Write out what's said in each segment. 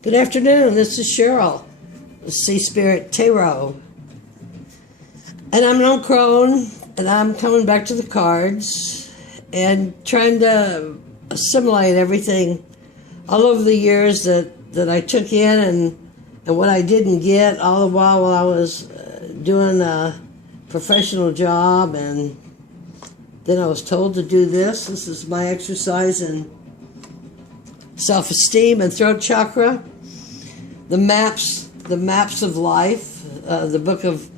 Good afternoon, this is Cheryl, the Sea Spirit Tarot. And I'm Noel Crone, and I'm coming back to the cards and trying to assimilate everything all over the years that I took in and what I didn't get all the while I was doing a professional job. And then I was told to do this. This is my exercise in self-esteem and throat chakra. The maps of life, the book of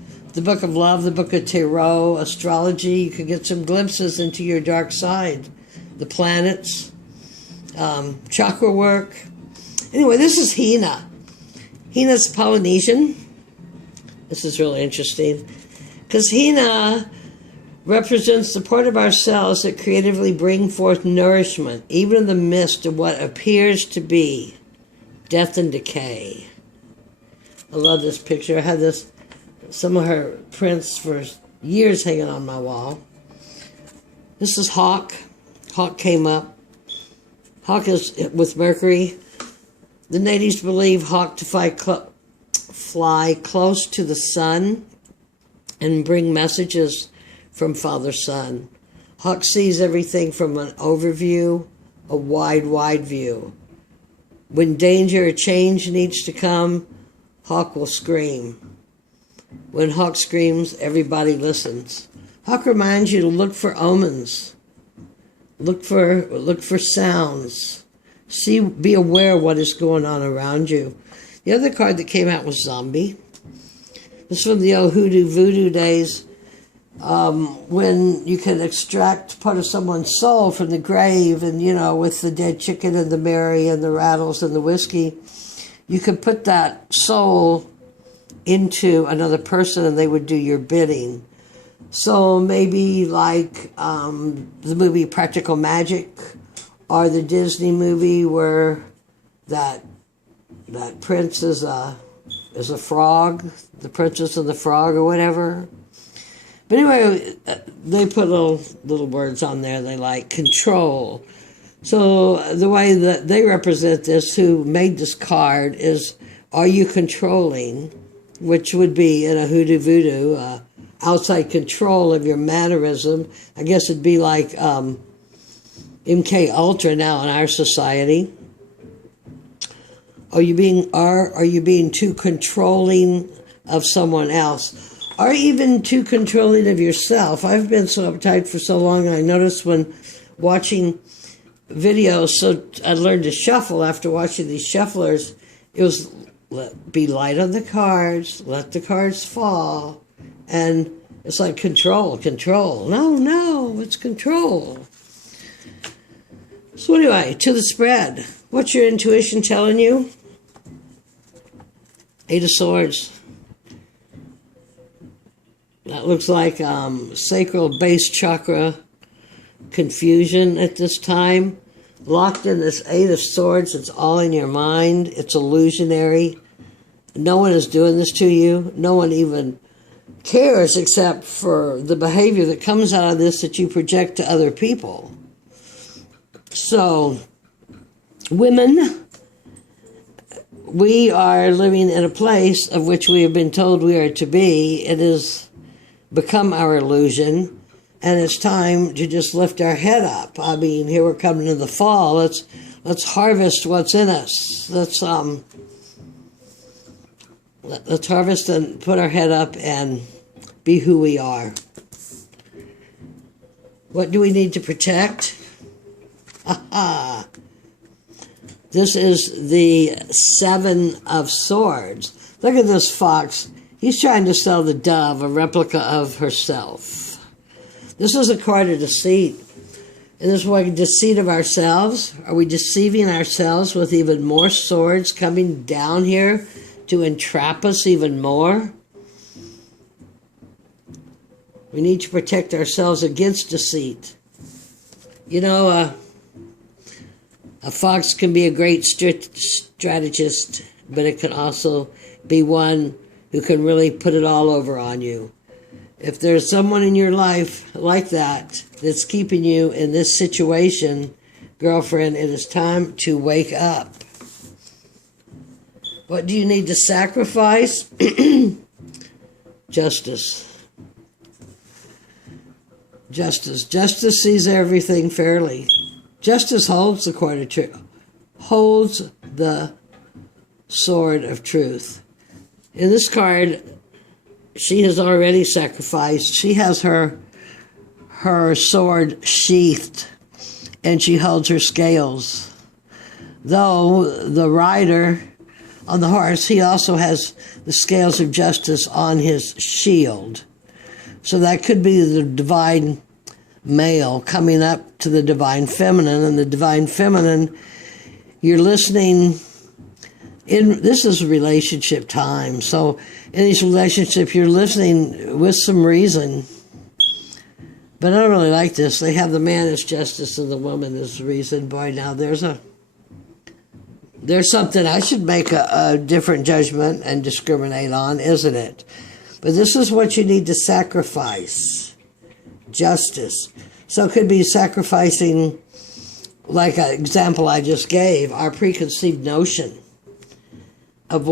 love, the book of tarot, astrology. You can get some glimpses into your dark side. The planets, chakra work. Anyway, this is Hina. Hina's Polynesian. This is really interesting because Hina represents the part of ourselves that creatively bring forth nourishment, even in the midst of what appears to be death and decay. I love this picture. I had some of her prints for years hanging on my wall. This is Hawk. Hawk came up. Hawk is with Mercury. The natives believe Hawk to fly close to the sun and bring messages from Father Sun. Hawk sees everything from an overview, a wide view. When danger or change needs to come, Hawk will scream. When Hawk screams, everybody listens. Hawk reminds you to look for omens. Look for sounds. Be aware of what is going on around you. The other card that came out was Zombie. This is from the old hoodoo voodoo days, when you can extract part of someone's soul from the grave, and with the dead chicken and the Mary and the rattles and the whiskey, you could put that soul into another person and they would do your bidding. So maybe like the movie Practical Magic, or the Disney movie where that prince is a frog, the Princess and the Frog or whatever. But anyway, they put little words on there they like. Control. So the way that they represent this, who made this card, is, are you controlling? Which would be, in a hoodoo voodoo, outside control of your mannerism. I guess it'd be like MK Ultra now in our society. Are you being too controlling of someone else? Or even too controlling of yourself? I've been so uptight for so long, and I noticed when watching videos, so I learned to shuffle after watching these shufflers, it was be light on the cards, let the cards fall, and it's like control. No, it's control. So anyway, to the spread. What's your intuition telling you? 8 of Swords. That looks like sacral base chakra confusion at this time. Locked in this 8 of Swords, it's all in your mind. It's illusionary. No one is doing this to you. No one even cares except for the behavior that comes out of this that you project to other people. So, women, we are living in a place of which we have been told we are to be. It has become our illusion. And it's time to just lift our head up. I mean, here we're coming to the fall. Let's harvest what's in us. Let's harvest and put our head up and be who we are. What do we need to protect? This is the 7 of Swords. Look at this fox. He's trying to sell the dove, a replica of herself. This is a card of deceit. And this is like a deceit of ourselves. Are we deceiving ourselves with even more swords coming down here to entrap us even more? We need to protect ourselves against deceit. A fox can be a great strategist, but it can also be one who can really put it all over on you. If there's someone in your life like that that's keeping you in this situation, girlfriend, it is time to wake up. What do you need to sacrifice? Justice. Justice. Justice sees everything fairly. Justice holds the court of truth, holds the sword of truth. In this card, she has already sacrificed. She has her sword sheathed, and she holds her scales. Though the rider on the horse, he also has the scales of justice on his shield. So that could be the divine male coming up to the divine feminine, and the divine feminine, you're listening. This is relationship time, so in these relationships, you're listening with some reason. But I don't really like this. They have the man as justice and the woman as reason. Boy, now there's something I should make a different judgment and discriminate on, isn't it? But this is what you need to sacrifice. Justice. So it could be sacrificing, like an example I just gave, our preconceived notion of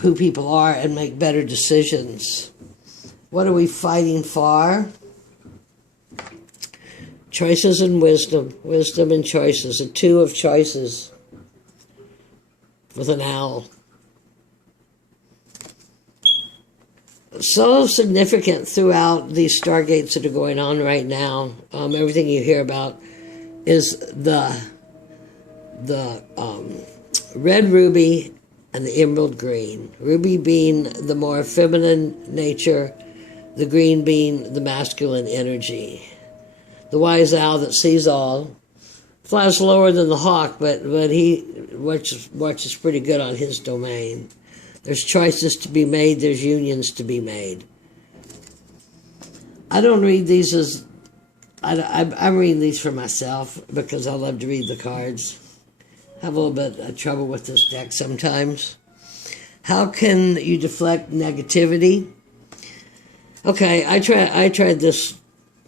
who people are and make better decisions. What are we fighting for? Choices and wisdom. Wisdom and choices. A two of choices with an owl. So significant throughout these stargates that are going on right now. Everything you hear about is the red ruby and the emerald green. Ruby being the more feminine nature, the green being the masculine energy. The wise owl that sees all flies lower than the hawk, but he watches pretty good on his domain. There's choices to be made. There's unions to be made. I don't read these as... I'm reading these for myself because I love to read the cards. I have a little bit of trouble with this deck sometimes. How can you deflect negativity? Okay, I tried this.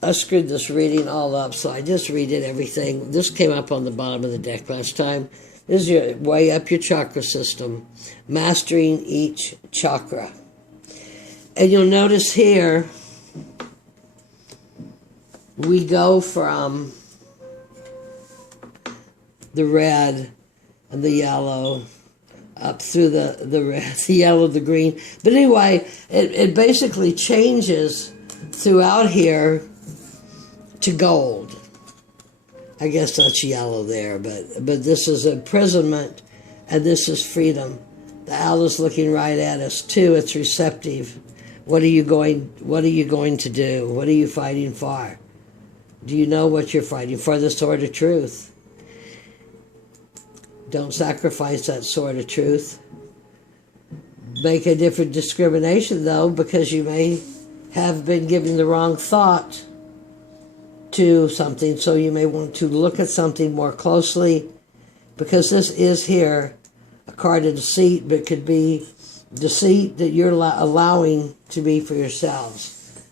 I screwed this reading all up, so I just redid everything. This came up on the bottom of the deck last time. This is your way up your chakra system, mastering each chakra. And you'll notice here, we go from the red and the yellow up through the red, the yellow, the green. But anyway, it basically changes throughout here to gold. I guess that's yellow there, but this is imprisonment and this is freedom. The owl is looking right at us too. It's receptive. What are you going to do? What are you fighting for? Do you know what you're fighting for? The sword of truth. Don't sacrifice that sword of truth. Make a different discrimination though, because you may have been giving the wrong thought to something, so you may want to look at something more closely, because this is here a card of deceit, but it could be deceit that you're allowing to be for yourselves.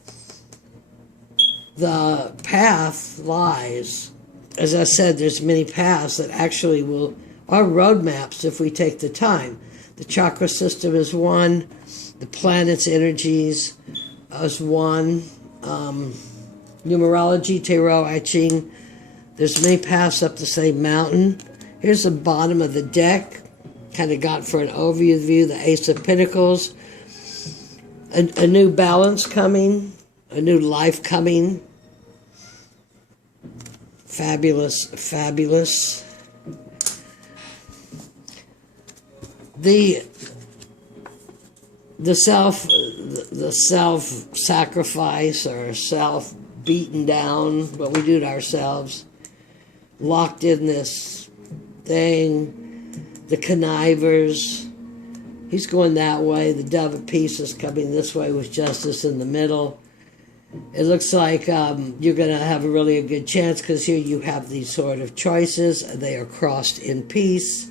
The path lies, as I said, there's many paths that actually are roadmaps if we take the time. The chakra system is one, the planet's energies is one, numerology, tarot, I Ching. There's many paths up the same mountain. Here's the bottom of the deck. Kind of got for an overview, the Ace of Pentacles. A new balance coming. A new life coming. Fabulous, fabulous. The self-sacrifice or self-beaten down, what we do to ourselves, locked in this thing, the connivers, he's going that way, the dove of peace is coming this way with justice in the middle. It looks like you're going to have a good chance, because here you have these sort of choices. They are crossed in peace.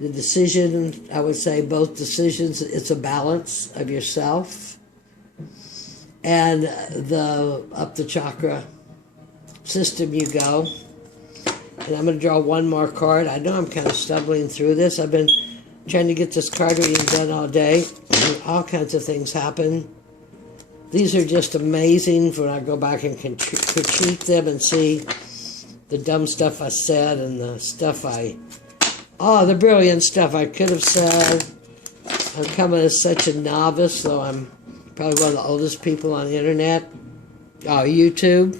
The decision, I would say both decisions, it's a balance of yourself. And up the chakra system you go. And I'm going to draw one more card. I know I'm kind of stumbling through this. I've been trying to get this card reading done all day. All kinds of things happen. These are just amazing when I go back and critique them and see the dumb stuff I said and the stuff the brilliant stuff I could have said. I'm coming as such a novice, though I'm probably one of the oldest people on the internet. YouTube.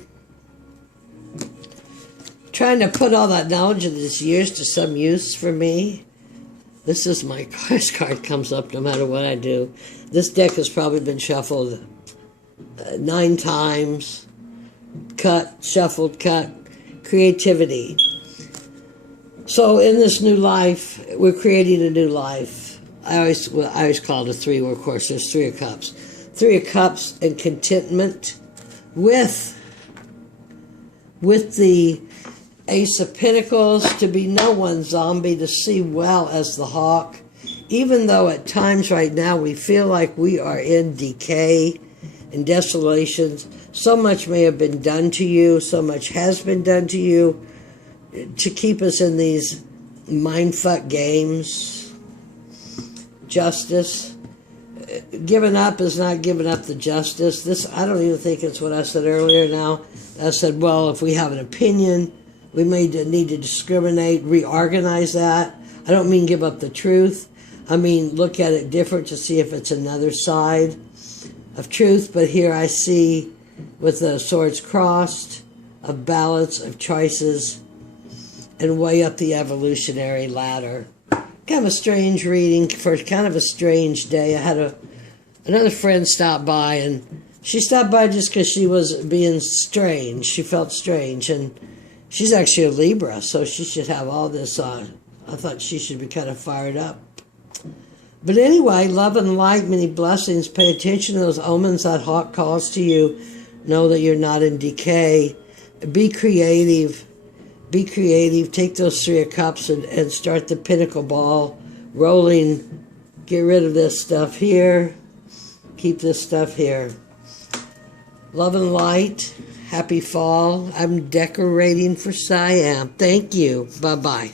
Trying to put all that knowledge of these years to some use for me. This is my card comes up no matter what I do. This deck has probably been shuffled 9 times. Cut, shuffled, cut. Creativity. So in this new life, we're creating a new life. I always call it a 3, where of course there's 3 of Cups. 3 of Cups and contentment with the Ace of Pentacles, to be no one's zombie, to see well as the hawk. Even though at times right now we feel like we are in decay and desolations, so much may have been done to you, so much has been done to you to keep us in these mindfuck games. Justice. Giving up is not giving up the justice. This, I don't even think it's what I said earlier now. I said, well, if we have an opinion, we may need to discriminate, reorganize that. I don't mean give up the truth. I mean look at it different to see if it's another side of truth. But here I see, with the swords crossed, of balance, of choices, and way up the evolutionary ladder. Kind of a strange reading for kind of a strange day. I had another friend stop by, and she stopped by just because she was being strange. She felt strange, and she's actually a Libra, so she should have all this on. I thought she should be kind of fired up. But anyway, love and light, many blessings. Pay attention to those omens that hawk calls to you. Know that you're not in decay. Be creative. Be creative. Take those 3 of Cups and start the pinnacle ball rolling. Get rid of this stuff here. Keep this stuff here. Love and light. Happy fall. I'm decorating for Siam. Thank you. Bye-bye.